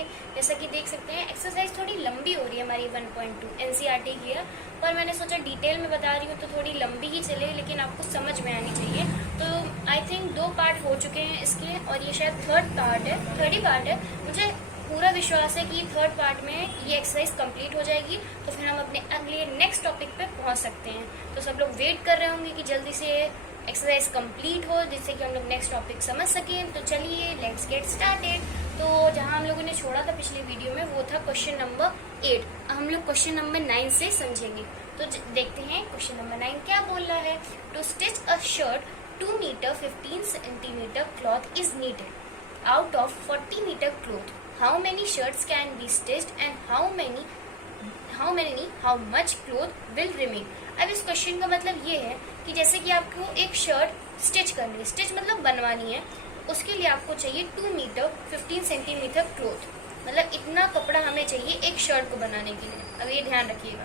ये जैसा कि देख सकते हैं एक्सरसाइज थोड़ी लंबी हो रही है हमारी 1.2 एनसीईआरटी की है, पर मैंने सोचा डिटेल में बता रही हूँ तो थोड़ी लंबी ही चले, लेकिन आपको समझ में आनी चाहिए। तो आई थिंक 2 पार्ट हो चुके हैं इसके, और ये शायद थर्ड ही पार्ट है। मुझे पूरा विश्वास है कि थर्ड पार्ट में ये एक्सरसाइज कंप्लीट हो जाएगी, तो फिर हम अपने अगले नेक्स्ट टॉपिक पे पहुंच सकते हैं। तो सब लोग वेट कर रहे होंगे कि जल्दी से एक्सरसाइज कंप्लीट हो, जिससे कि हम लोग नेक्स्ट टॉपिक समझ सकें। तो चलिए लेट्स गेट स्टार्टेड। तो जहां हम लोगों ने छोड़ा था पिछले वीडियो में वो था क्वेश्चन नंबर 8। हम लोग क्वेश्चन नंबर 9 से समझेंगे। तो देखते हैं क्वेश्चन नंबर 9 क्या बोल रहा है। To stitch a shirt 2 metre 15 centimetre cloth is needed out of 40 metre cloth. How many shirts can be stitched and how much cloth will remain? अब इस क्वेश्चन का मतलब ये है कि जैसे कि आपको एक शर्ट स्टिच करनी है, स्टिच मतलब बनवानी है, उसके लिए आपको चाहिए 2 मीटर 15 सेंटीमीटर क्लॉथ, मतलब इतना कपड़ा हमें चाहिए एक शर्ट को बनाने के लिए। अब ये ध्यान रखिएगा,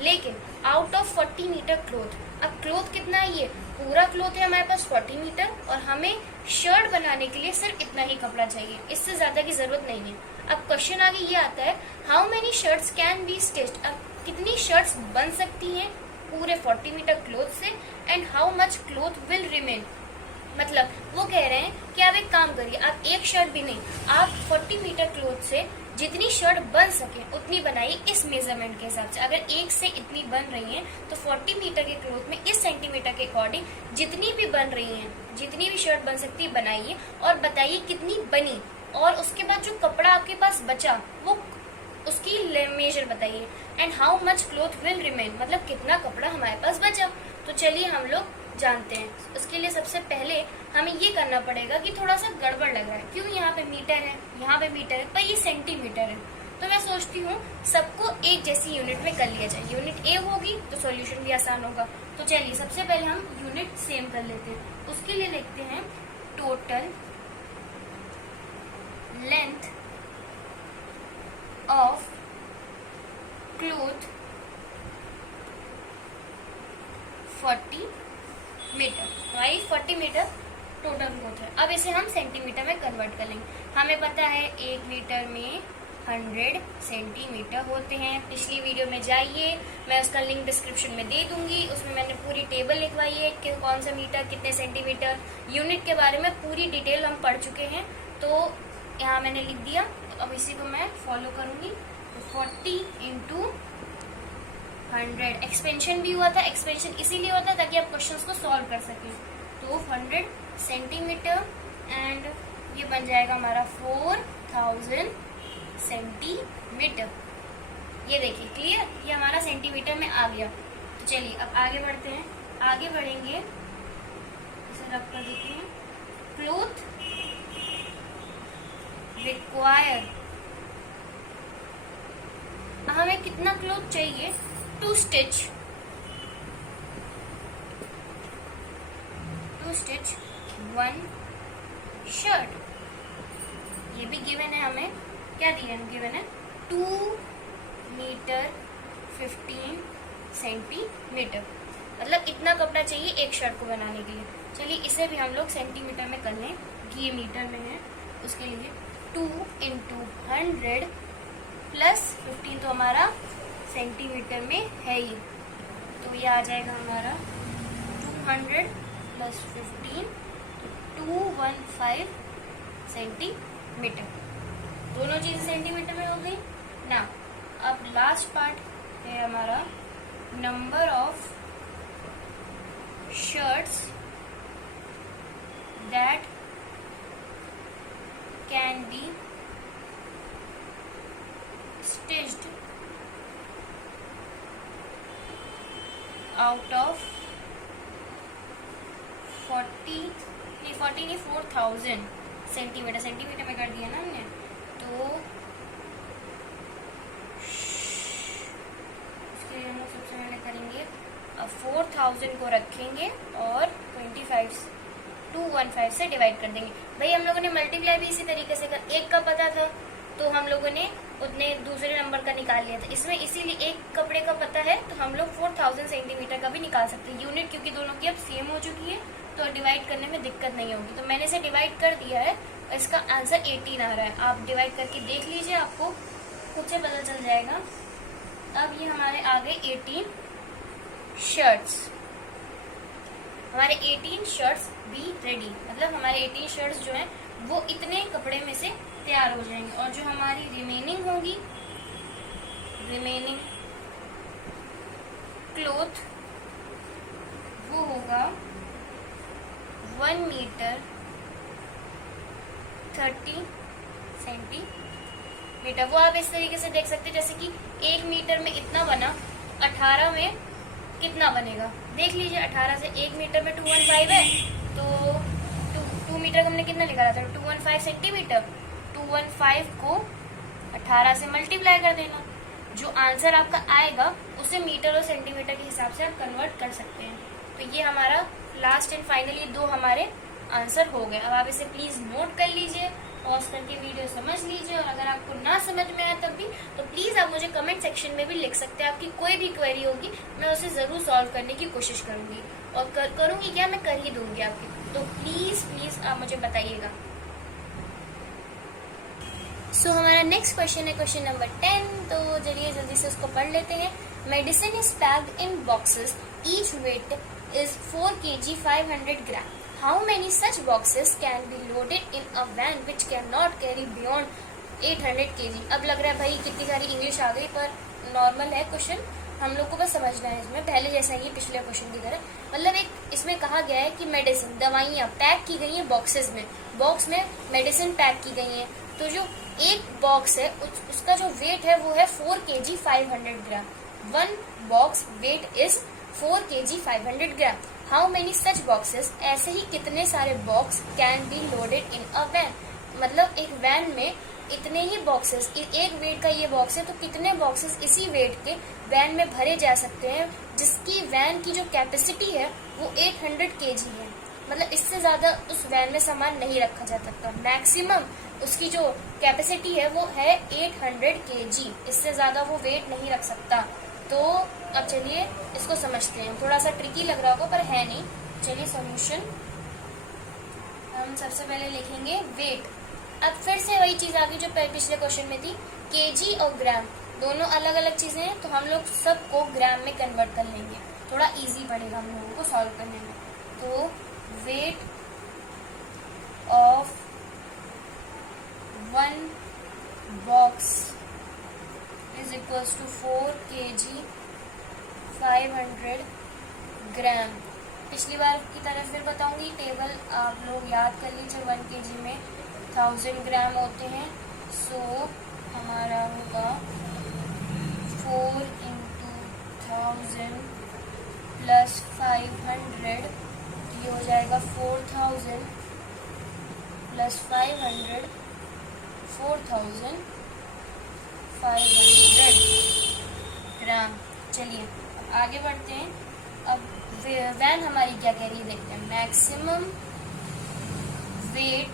लेकिन आउट ऑफ 40 मीटर क्लॉथ। अब क्लॉथ कितना है, ये पूरा क्लॉथ है हमारे पास 40 मीटर, और हमें शर्ट बनाने के लिए सिर्फ इतना ही कपड़ा चाहिए, इससे ज्यादा की जरूरत नहीं है। अब क्वेश्चन आगे ये आता है, how many shirts can be stitched. अब कितनी शर्ट्स बन सकती हैं पूरे 40 मीटर क्लॉथ से, and how much cloth will remain. मतलब वो कह रहे हैं कि आप एक काम करिए, आप एक शर्ट भी नहीं, आप 40 मीटर क्लॉथ से जितनी शर्ट बन सके उतनी बनाइए इस मेजरमेंट के हिसाब से। अगर एक से इतनी बन रही हैं तो 40 मीटर के क्लॉथ में इस सेंटीमीटर के अकॉर्डिंग जितनी भी बन रही हैं, जितनी भी शर्ट बन सकती है बनाइए, और बताइए कितनी बनी। और उसके बाद जो कपड़ा आपके पास बचा वो उसकी मेजर बताइए, and how much cloth will remain, मतलब कितना कपड़ा हमारे पास बचा। तो चलिए हम लोग जानते हैं। उसके लिए सबसे पहले हमें ये करना पड़ेगा कि थोड़ा सा गड़बड़ लग रहा है, क्यों यहाँ पे मीटर है, यहाँ पे मीटर है, पर ये सेंटीमीटर है। तो मैं सोचती हूँ सबको एक जैसी यूनिट में कर लिया जाए। यूनिट ए होगी तो सॉल्यूशन भी आसान होगा। तो चलिए सबसे पहले हम यूनिट सेम कर लेते हैं। उसके लिए देखते हैं total length of cloth 40 metre. हमारी 40 मीटर टोटल क्लॉथ है। अब इसे हम सेंटीमीटर में कन्वर्ट कर लेंगे। हमें पता है 1 मीटर में 100 सेंटीमीटर होते हैं। पिछली वीडियो में जाइए, मैं उसका लिंक डिस्क्रिप्शन में दे दूंगी। उसमें मैंने पूरी टेबल लिखवाई है कि कौन सा मीटर कितने सेंटीमीटर, यूनिट के बारे में पूरी डिटेल हम पढ़ चुके हैं। तो यहाँ मैंने लिख दिया, तो अब इसी को मैं फॉलो करूंगी। तो 40 इंटू 100 एक्सपेंशन भी हुआ था। एक्सपेंशन इसीलिए होता है ताकि आप क्वेश्चंस को सॉल्व कर सकें। तो 100 सेंटीमीटर, एंड ये बन जाएगा हमारा 4000 सेंटीमीटर। ये देखिए क्लियर, ये हमारा सेंटीमीटर में आ गया। तो चलिए अब आगे बढ़ते हैं। आगे बढ़ेंगे, इसे रब कर देते हैं। क्लॉथ रिक्वायर, हमें कितना क्लॉथ चाहिए टू स्टिच 1 शर्ट। ये भी गिवन है, हमें क्या दिया है, गिवन है 2 मीटर 15 सेंटीमीटर, मतलब इतना कपड़ा चाहिए एक शर्ट को बनाने के लिए। चलिए इसे भी हम लोग सेंटीमीटर में कर लें, ये मीटर में है। उसके लिए 2 इंटू 100 प्लस 15, तो हमारा सेंटीमीटर में है ही, तो ये आ जाएगा हमारा 200 प्लस 15, तो 215 सेंटीमीटर। दोनों चीज सेंटीमीटर में हो गई ना। अब लास्ट पार्ट है हमारा number of shirts that can B stitched out of 4000 centimetre. Centimetre में कर दिया ना हमने, तो उसके लिए हम लोग सबसे पहले करेंगे, अब 4000 को रखेंगे और 215 से डिवाइड कर देंगे। भाई हम लोगों ने मल्टीप्लाई भी इसी तरीके से कर, एक का पता था तो हम लोगों ने उतने दूसरे नंबर का निकाल लिया था। इसमें इसीलिए एक कपड़े का पता है तो हम लोग 4000 सेंटीमीटर का भी निकाल सकते हैं यूनिट, क्योंकि दोनों की अब सेम हो चुकी है तो डिवाइड करने में दिक्कत नहीं होगी। तो मैंने इसे डिवाइड कर दिया है इसका आंसर 18 आ रहा है। आप डिवाइड करके देख लीजिए, आपको खुद से पता चल जाएगा। अब ये हमारे आ गए 18 शर्ट्स। हमारे 18 शर्ट्स बी रेडी, मतलब हमारे 18 शर्ट्स जो हैं वो इतने कपड़े में से तैयार हो जाएंगे। और जो हमारी रिमेनिंग होगी, रिमेनिंग क्लोथ, वो होगा 1 मीटर 30 सेंटीमीटर। वो आप इस तरीके से देख सकते हैं, जैसे कि 1 मीटर में इतना बना, 18 में कितना बनेगा देख लीजिए। 18 से 1 मीटर में 215 है, तो 2 मीटर का हमने कितना निकाला था, 215 सेंटीमीटर। 215 को 18 से मल्टीप्लाई कर देना, जो आंसर आपका आएगा उसे मीटर और सेंटीमीटर के हिसाब से आप कन्वर्ट कर सकते हैं। तो ये हमारा लास्ट एंड फाइनली 2 हमारे आंसर हो गए। अब आप इसे प्लीज नोट कर लीजिए, पॉज करके वीडियो समझ लीजिए, और अगर आपको ना समझ में आए तब भी तो प्लीज आप मुझे कमेंट सेक्शन में भी लिख सकते हैं। आपकी कोई भी क्वेरी होगी मैं उसे जरूर सॉल्व करने की कोशिश करूंगी, और करूंगी क्या, मैं कर ही दूंगी आपकी। तो प्लीज प्लीज आप मुझे बताइएगा। सो हमारा नेक्स्ट क्वेश्चन है क्वेश्चन नंबर 10। तो चलिए जल्दी से उसको पढ़ लेते हैं। Medicine is packed in boxes, each weight is 4 kg 500 gram. How many such boxes can be loaded in a van which cannot carry beyond 800 kg? अब लग रहा है भाई कितनी सारी इंग्लिश आ गई, पर नॉर्मल है क्वेश्चन, हम लोग को बस समझना है इसमें, पहले जैसा ही पिछले क्वेश्चन की तरह। मतलब एक इसमें कहा गया है कि मेडिसिन, दवाइयाँ पैक की गई हैं बॉक्सेस में, बॉक्स में मेडिसिन पैक की गई है। तो जो एक बॉक्स है उसका जो वेट है वो है 4 kg 500 gram. 1 box weight is 4 kg 500 gram. How many such boxes, ऐसे ही कितने सारे box can be loaded in a van. मतलब एक वैन में इतने ही बॉक्सेस, एक वेट का ये बॉक्स है तो कितने बॉक्सेस इसी वेट के वैन में भरे जा सकते हैं, जिसकी वैन की जो कैपेसिटी है वो 800 kg है। मतलब इससे ज्यादा उस वैन में सामान नहीं रखा जा सकता। मैक्सिमम उसकी जो कैपेसिटी है वो है 800 kg, इससे ज्यादा वो वेट नहीं रख सकता। तो अब चलिए इसको समझते हैं। थोड़ा सा ट्रिकी लग रहा होगा पर है नहीं। चलिए सॉल्यूशन, हम सबसे पहले लिखेंगे वेट। अब फिर से वही चीज आ गई जो पिछले क्वेश्चन में थी, केजी और ग्राम दोनों अलग अलग चीजें हैं, तो हम लोग सबको ग्राम में कन्वर्ट कर लेंगे, थोड़ा इजी पड़ेगा हम लोगों को सॉल्व करने में। तो weight of 1 box is equals to 4 kg 500 gram. पिछली बार की तरह फिर बताऊंगी, टेबल आप लोग याद कर लीजिए। 1 kg में 1000 ग्राम होते हैं, सो हमारा होगा 4 into 1000 प्लस 500, ये हो जाएगा 4000 प्लस 500 4500 ग्राम। चलिए आगे बढ़ते हैं। अब वैन हमारी क्या कह रही है देखते हैं। Maximum weight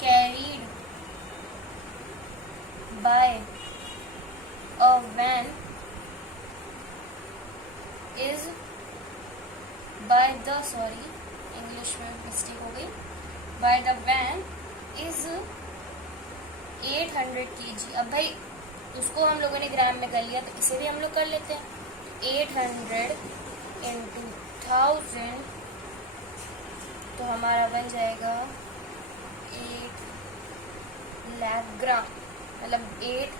carried by a van is by the, sorry English में मिस्टेक हो गई, by the van is 800 kg। अब भाई उसको हम लोगों ने ग्राम में कर लिया, तो इसे भी हम लोग कर लेते हैं। 800 into 1000, तो हमारा बन जाएगा 8 लाख ग्राम, मतलब 8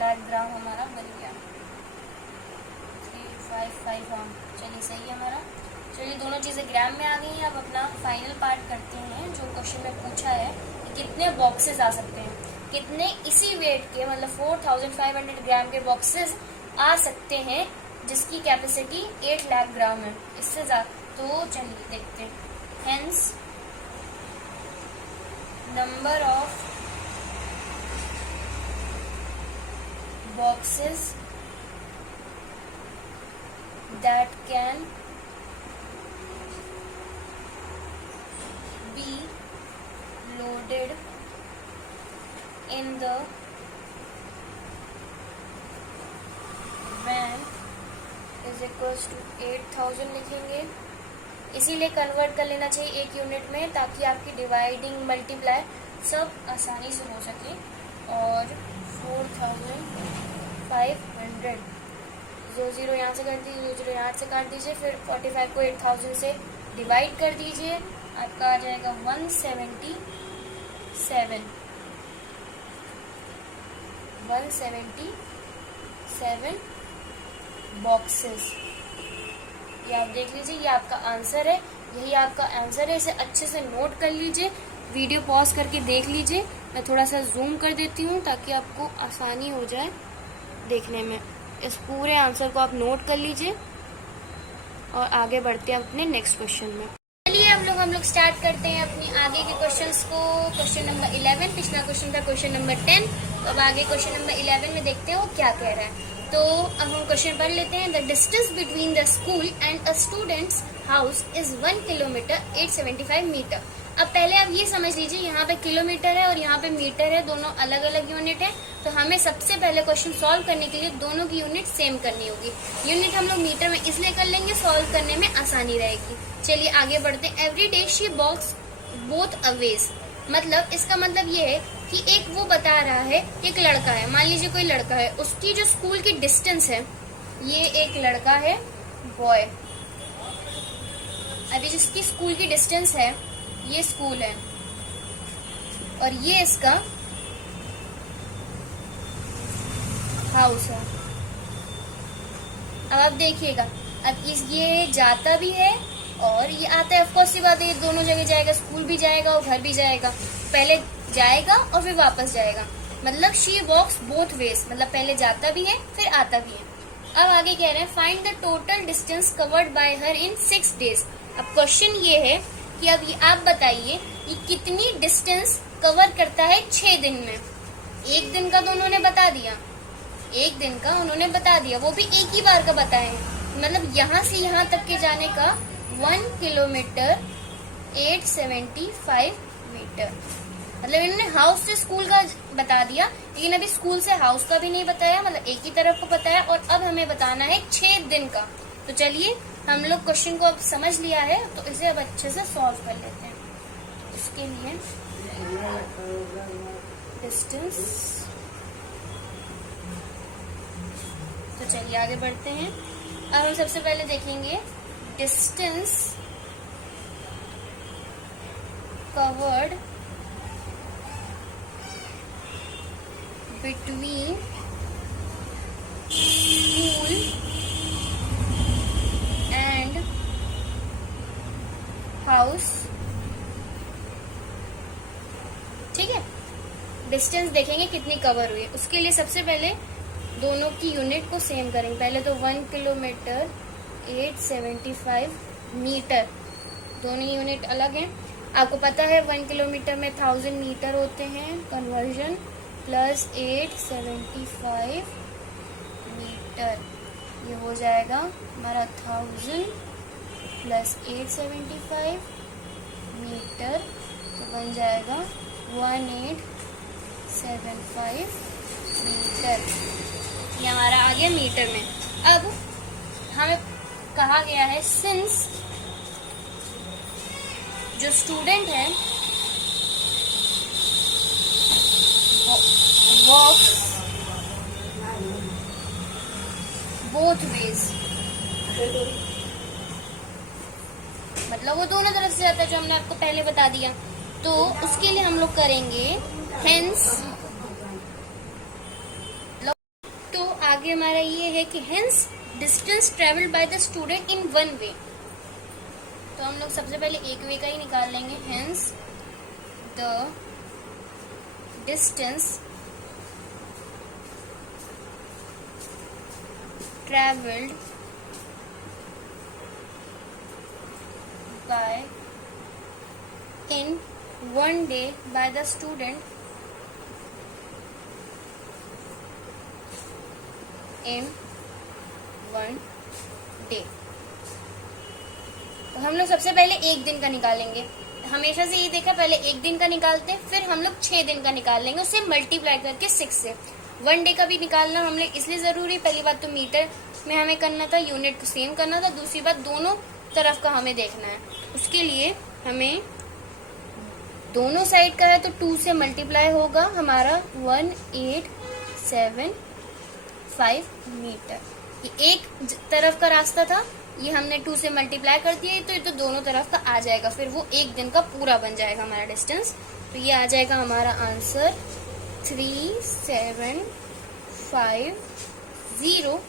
लाख ग्राम हमारा बन गया। 355, हाँ चलिए सही है हमारा। चलिए दोनों चीज़ें ग्राम में आ गई हैं। अब अपना फाइनल पार्ट करते हैं, जो क्वेश्चन में पूछा है कि कितने बॉक्सेस आ सकते हैं, कितने इसी वेट के मतलब 4500 ग्राम के बॉक्सेस आ सकते हैं जिसकी कैपेसिटी 8 लाख ग्राम है, इससे ज्यादा। तो चलिए देखते हैं। Hence number of boxes that can B loaded in the van is equals to 8000 लिखेंगे इसीलिए कन्वर्ट कर लेना चाहिए एक यूनिट में, ताकि आपकी डिवाइडिंग मल्टीप्लाई सब आसानी से हो सके। और 4500 जो जीरो यहाँ से काट दीजिए, जीरो यहाँ से काट दीजिए, फिर 45 को 8000 से डिवाइड कर दीजिए, आपका आ जाएगा 177 बॉक्सेस। ये आप देख लीजिए, ये आपका आंसर है, यही आपका आंसर है। इसे अच्छे से नोट कर लीजिए, वीडियो पॉज करके देख लीजिए। मैं थोड़ा सा जूम कर देती हूँ ताकि आपको आसानी हो जाए देखने में। इस पूरे आंसर को आप नोट कर लीजिए और आगे बढ़ते हैं अपने नेक्स्ट क्वेश्चन में। चलिए हम लोग स्टार्ट करते हैं अपनी आगे के क्वेश्चंस को। क्वेश्चन नंबर 11, पिछला क्वेश्चन था क्वेश्चन नंबर 10, तो अब आगे क्वेश्चन नंबर 11 में देखते हैं वो क्या कह रहा है। तो अब हम क्वेश्चन पढ़ लेते हैं। The distance between the school and a student's house is 1 kilometre 875 metre. अब पहले आप ये समझ लीजिए, यहाँ पे किलोमीटर है और यहाँ पे मीटर है, दोनों अलग अलग यूनिट है। तो हमें सबसे पहले क्वेश्चन सॉल्व करने के लिए दोनों की यूनिट सेम करनी होगी। यूनिट हम लोग मीटर में इसलिए कर लेंगे, सॉल्व करने में आसानी रहेगी। चलिए आगे बढ़ते हैं। Every day she walks both ways, मतलब इसका मतलब ये है कि एक वो बता रहा है, एक लड़का है, मान लीजिए कोई लड़का है, उसकी जो स्कूल की डिस्टेंस है, ये एक लड़का है बॉय, अभी जिसकी स्कूल की डिस्टेंस है, ये स्कूल है और ये इसका हाउस है। अब आप देखिएगा, अब ये जाता भी है और ये आता है। ऑफकोर्स सी बात है, ये दोनों जगह जाएगा, स्कूल भी जाएगा और घर भी जाएगा। पहले जाएगा और फिर वापस जाएगा, मतलब शी वॉक्स बोथ वेज, मतलब पहले जाता भी है फिर आता भी है। अब आगे कह रहे हैं find the total distance covered by her in 6 days. अब क्वेश्चन ये है कि अब ये आप बताइए कि कितनी डिस्टेंस कवर करता है 6 दिन में। एक दिन का तो उन्होंने बता दिया, एक दिन का उन्होंने बता दिया, वो भी एक ही बार का बताए, मतलब यहाँ से यहाँ तक के जाने का 1 किलोमीटर 875 मीटर। मतलब इन्होंने हाउस से स्कूल का बता दिया, लेकिन अभी स्कूल से हाउस का भी नहीं बताया, मतलब एक ही तरफ को बताया। और अब हमें बताना है 6 दिन का। तो चलिए हम लोग क्वेश्चन को अब समझ लिया है, तो इसे अब अच्छे से सॉल्व कर लेते हैं। इसके लिए डिस्टेंस, तो चलिए आगे बढ़ते हैं। अब हम सबसे पहले देखेंगे distance covered between school and house. ठीक है, डिस्टेंस देखेंगे कितनी कवर हुई है। उसके लिए सबसे पहले दोनों की यूनिट को सेम करेंगे। पहले तो 1 किलोमीटर 875 मीटर, दोनों यूनिट अलग हैं। आपको पता है 1 किलोमीटर में 1000 मीटर होते हैं, कन्वर्जन प्लस 875 मीटर, ये हो जाएगा हमारा 1000 प्लस 875 मीटर, तो बन जाएगा 1875 मीटर। ये हमारा आ गया मीटर में। अब हमें कहा गया है सिंस जो स्टूडेंट है वॉक्स बोथ वेज, मतलब वो दोनों तरफ से जाता है, जो हमने आपको पहले बता दिया। तो उसके लिए हम लोग करेंगे हेंस। तो आगे हमारा ये है कि hence distance travelled by the student इन 1 वे। तो हम लोग सबसे पहले एक वे का ही निकाल लेंगे। Hence the distance travelled by in 1 day by the student in 1 day। तो हम लोग सबसे पहले एक दिन का निकालेंगे। हमेशा से ये देखा, पहले एक दिन का निकालते हैं, फिर हम लोग 6 दिन का निकाल लेंगे, उससे मल्टीप्लाई करके 6 से। 1 डे का भी निकालना हम लोग इसलिए जरूरी, पहली बात तो मीटर में हमें करना था, यूनिट को सेम करना था, दूसरी बात दोनों तरफ का हमें देखना है। उसके लिए हमें दोनों साइड का है तो 2 से मल्टीप्लाई होगा हमारा 1875 मीटर। ये एक तरफ का रास्ता था, ये हमने 2 से मल्टीप्लाई कर दिया तो ये तो दोनों तरफ का आ जाएगा, फिर वो एक दिन का पूरा बन जाएगा हमारा डिस्टेंस। तो ये आ जाएगा हमारा आंसर 3750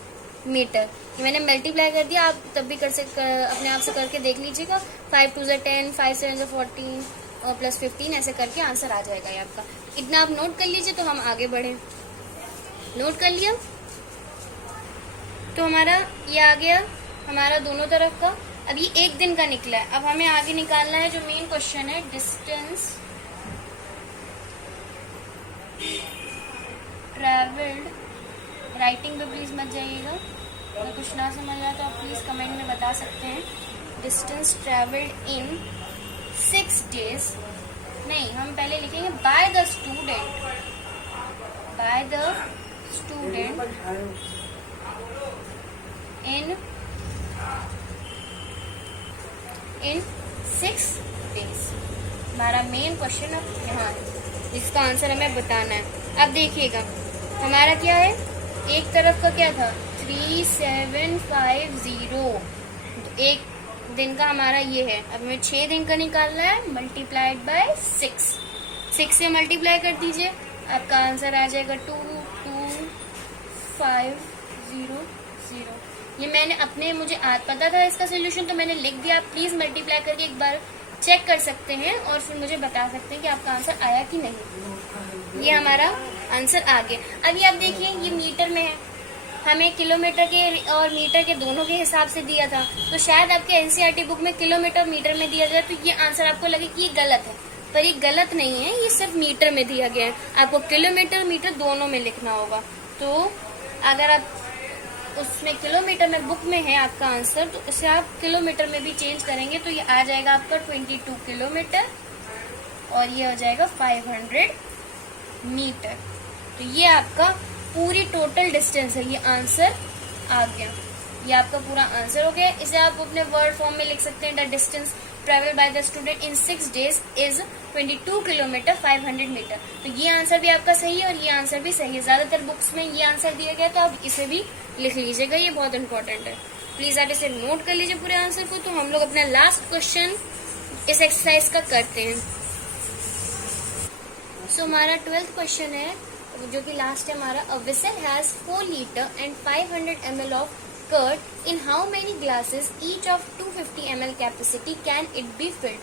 मीटर। ये मैंने मल्टीप्लाई कर दिया, आप तब भी अपने आप से करके देख लीजिएगा। 5 2 10, 5 7 14 और प्लस 15 ऐसे करके आंसर आ जाएगा ये आपका। इतना आप नोट कर लीजिए तो हम आगे बढ़े। नोट कर लिया तो हमारा ये आ गया हमारा दोनों तरफ का। अब ये एक दिन का निकला है, अब हमें आगे निकालना है जो मेन क्वेश्चन है, डिस्टेंस ट्रेवल्ड। राइटिंग पे प्लीज मत जाइएगा, अगर कुछ ना समझ आया तो आप प्लीज कमेंट में बता सकते हैं। डिस्टेंस ट्रेवल्ड इन 6 days, नहीं हम पहले लिखेंगे bye the student in 6 days। हमारा मेन क्वेश्चन अब यहाँ है, जिसका आंसर हमें बताना है। अब देखिएगा हमारा क्या है, एक तरफ का क्या था 3750, एक दिन का हमारा ये है। अब हमें 6 दिन का निकालना है, मल्टीप्लाइड बाय 6 से मल्टीप्लाई कर दीजिए, आपका आंसर आ जाएगा 22500। ये मैंने मुझे आज पता था इसका सोल्यूशन तो मैंने लिख दिया। आप प्लीज मल्टीप्लाई करके एक बार चेक कर सकते हैं और फिर मुझे बता सकते हैं कि आपका आंसर आया कि नहीं। ये हमारा आंसर आ गया। अभी आप देखिए ये मीटर में है, हमें किलोमीटर के और मीटर के दोनों के हिसाब से दिया था, तो शायद आपके एनसीईआरटी बुक में किलोमीटर मीटर में दिया जाए तो ये आंसर आपको लगे कि ये गलत है, पर ये गलत नहीं है, ये सिर्फ मीटर में दिया गया है। आपको किलोमीटर मीटर दोनों में लिखना होगा। तो अगर आप उसमें किलोमीटर में बुक में है आपका आंसर, तो इसे आप किलोमीटर में भी चेंज करेंगे तो ये आ जाएगा आपका 22 किलोमीटर और ये हो जाएगा 500 मीटर। तो ये आपका पूरी टोटल डिस्टेंस है, ये आंसर आ गया। ये आपका पूरा आंसर हो गया। इसे आप अपने वर्ड फॉर्म में लिख सकते हैं, the distance travel by the student in 6 days is 22 kilometre 500 metre. तो ये आंसर भी आपका सही है और ये आंसर भी सही है। ज्यादातर बुक्स में ये आंसर दिया गया तो आप इसे भी लिख लीजिएगा, ये बहुत इंपॉर्टेंट है। प्लीज आप इसे नोट कर लीजिए पूरे आंसर को। तो हम लोग अपना लास्ट क्वेश्चन इस एक्सरसाइज का करते हैं। सो हमारा 12th क्वेश्चन है जो कि लास्ट है हमारा। A vessel has 4 litre and 500 ml of curd in how many glasses each of 250 ml capacity can it be filled.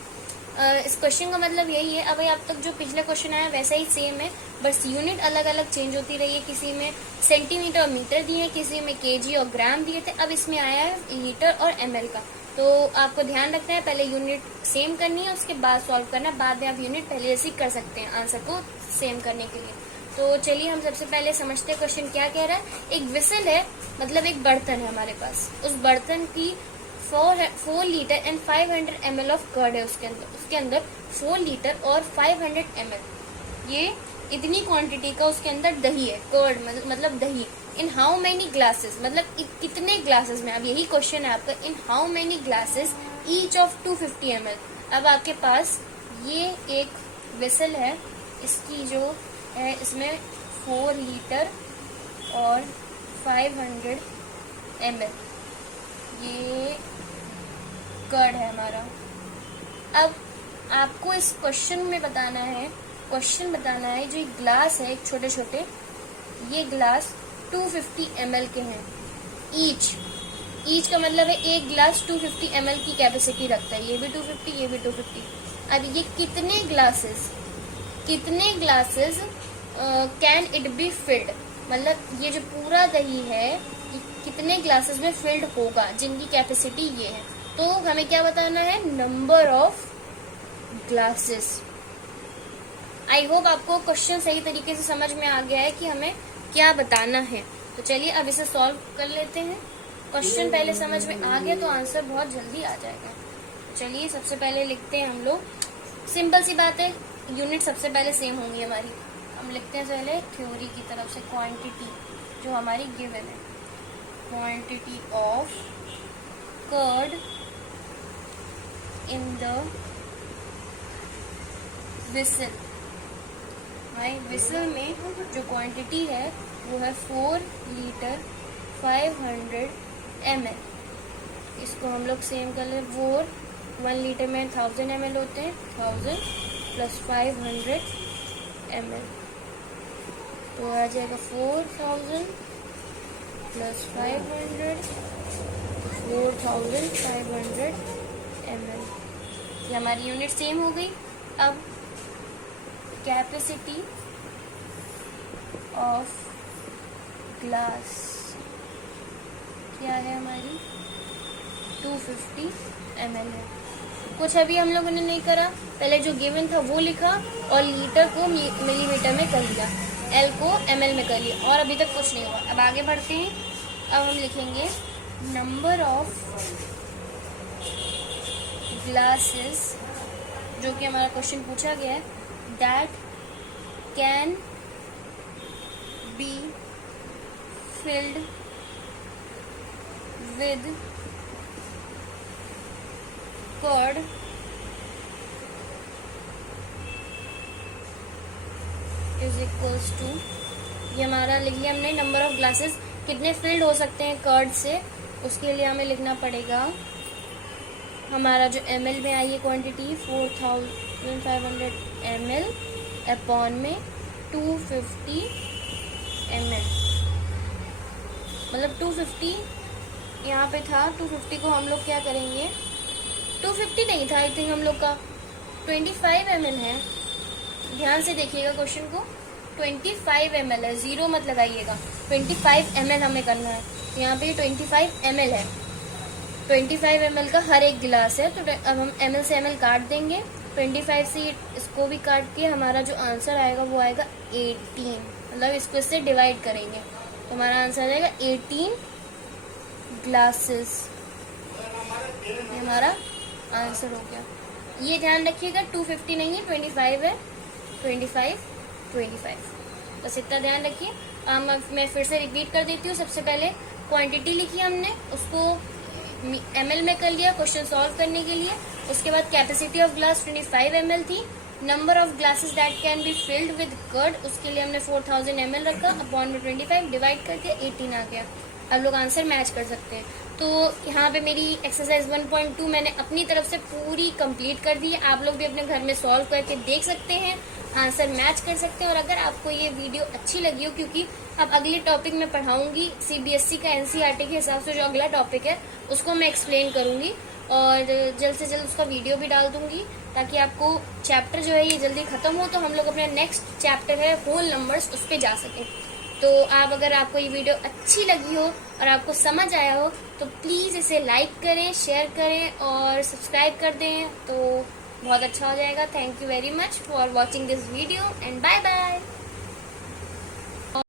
इस क्वेश्चन का मतलब यही है। अब अब तक जो पिछला क्वेश्चन आया वैसा ही सेम है, बस यूनिट अलग अलग चेंज होती रही है। किसी में सेंटीमीटर और मीटर दिए हैं, किसी में केजी और ग्राम दिए थे, अब इसमें आया है लीटर और ml का। तो आपको ध्यान रखना है, पहले यूनिट सेम करनी है उसके बाद सॉल्व करना है, बाद में आप यूनिट पहले जैसे कर सकते हैं आंसर को सेम करने के लिए। तो चलिए हम सबसे पहले समझते हैं क्वेश्चन क्या कह रहा है। एक विसल है, मतलब एक बर्तन है हमारे पास, उस बर्तन की 4 litre and 500 ml of curd है उसके अंदर 4 लीटर और 500 ml, ये इतनी क्वांटिटी का उसके अंदर दही है। कर्ड मतलब दही। इन हाउ मेनी ग्लासेस, मतलब कितने ग्लासेस में, अब यही क्वेश्चन है आपका। इन how many glasses each of 250 ml। अब आपके पास ये एक विसल है, इसकी जो है इसमें 4 लीटर और 500 ml ये कर्ड है हमारा। अब आपको इस क्वेश्चन में बताना है, जो ग्लास है एक छोटे छोटे, ये ग्लास 250 ml के हैं ईच का मतलब है एक ग्लास 250 ml की कैपेसिटी रखता है। ये भी 250, ये भी 250। अब ये कितने glasses can it be field, मतलब ये जो पूरा दही है ये कितने ग्लासेस में फिल्ड होगा जिनकी कैपेसिटी ये है। तो हमें क्या बताना है, number of glasses. I hope आपको क्वेश्चन सही तरीके से समझ में आ गया है कि हमें क्या बताना है। तो चलिए अब इसे सॉल्व कर लेते हैं। क्वेश्चन पहले समझ में आ गया तो आंसर बहुत जल्दी आ जाएगा। चलिए सबसे पहले लिखते हैं हम लोग, सिंपल सी बात है, यूनिट सबसे पहले सेम होंगी हमारी। हम लिखते हैं पहले थ्योरी की तरफ से क्वांटिटी जो हमारी गिवन है, quantity of curd in the vessel. हमारी विसल में जो क्वांटिटी है वो है 4 लीटर 500 ml। इसको हम लोग सेम कर ले, 1 लीटर में 1000 ml होते हैं, 1000 प्लस 500 ml, तो आ जाएगा 4000 प्लस 500, 4500 ml। ये हमारी यूनिट सेम हो गई। अब कैपेसिटी ऑफ ग्लास क्या है हमारी, 250 ml है। कुछ अभी हम लोगों ने नहीं करा, पहले जो गिवन था वो लिखा और लीटर को मिलीमीटर में कर लिया, एल को ml में कर लिया, और अभी तक कुछ नहीं हुआ। अब आगे बढ़ते हैं। अब हम लिखेंगे नंबर ऑफ ग्लासेस, जो कि हमारा क्वेश्चन पूछा गया है, that can be filled with curd is equals to, ये हमारा लिख लिया हमने, नंबर ऑफ ग्लासेस कितने फिल्ड हो सकते हैं कर्ड से, उसके लिए हमें लिखना पड़ेगा हमारा जो ml में आई है क्वांटिटी 4500 ml अपॉन में 250 ml, मतलब 250 यहाँ पे था, 250 को हम लोग क्या करेंगे, 250 नहीं था आई थिंक हम लोग का 25 ml है। ध्यान से देखिएगा क्वेश्चन को, 25 ml है, 0 मत लगाइएगा, 25 ml हमें करना है। यहाँ पे 25 ml है, 25 ml का हर एक गिलास है, तो अब हम ml से ml काट देंगे, 25 से इसको भी काट के हमारा जो आंसर आएगा वो आएगा 18, मतलब इसको इससे डिवाइड करेंगे तो हमारा आंसर आ जाएगा 18 ग्लासेस। ये हमारा आंसर हो गया। ये ध्यान रखिएगा 250 नहीं है, 25 है, 25 बस इतना ध्यान रखिए। मैं फिर से रिपीट कर देती हूँ। सबसे पहले क्वांटिटी लिखी हमने, उसको ml में कर लिया क्वेश्चन सॉल्व करने के लिए। उसके बाद कैपेसिटी ऑफ ग्लास 25 ml थी। Number of glasses that can be filled with curd, उसके लिए हमने 4000 ml रखा, अपॉन में 25 डिवाइड करके 18 आ गया। अब लोग आंसर मैच कर सकते हैं। तो यहाँ पे मेरी एक्सरसाइज 1.2 मैंने अपनी तरफ से पूरी कंप्लीट कर दी है। आप लोग भी अपने घर में सॉल्व करके देख सकते हैं, आंसर मैच कर सकते हैं। और अगर आपको ये वीडियो अच्छी लगी हो, क्योंकि अब अगले टॉपिक में पढ़ाऊंगी CBSE का NCERT के हिसाब से जो अगला टॉपिक है उसको मैं एक्सप्लेन करूंगी, और जल्द से जल्द उसका वीडियो भी डाल दूंगी, ताकि आपको चैप्टर जो है ये जल्दी खत्म हो, तो हम लोग अपना नेक्स्ट चैप्टर है होल नंबर्स, उस पर जा सकें। तो अगर आपको ये वीडियो अच्छी लगी हो और आपको समझ आया हो तो प्लीज़ इसे लाइक करें, शेयर करें और सब्सक्राइब कर दें, तो बहुत अच्छा हो जाएगा। Thank you very much for watching this video and bye bye.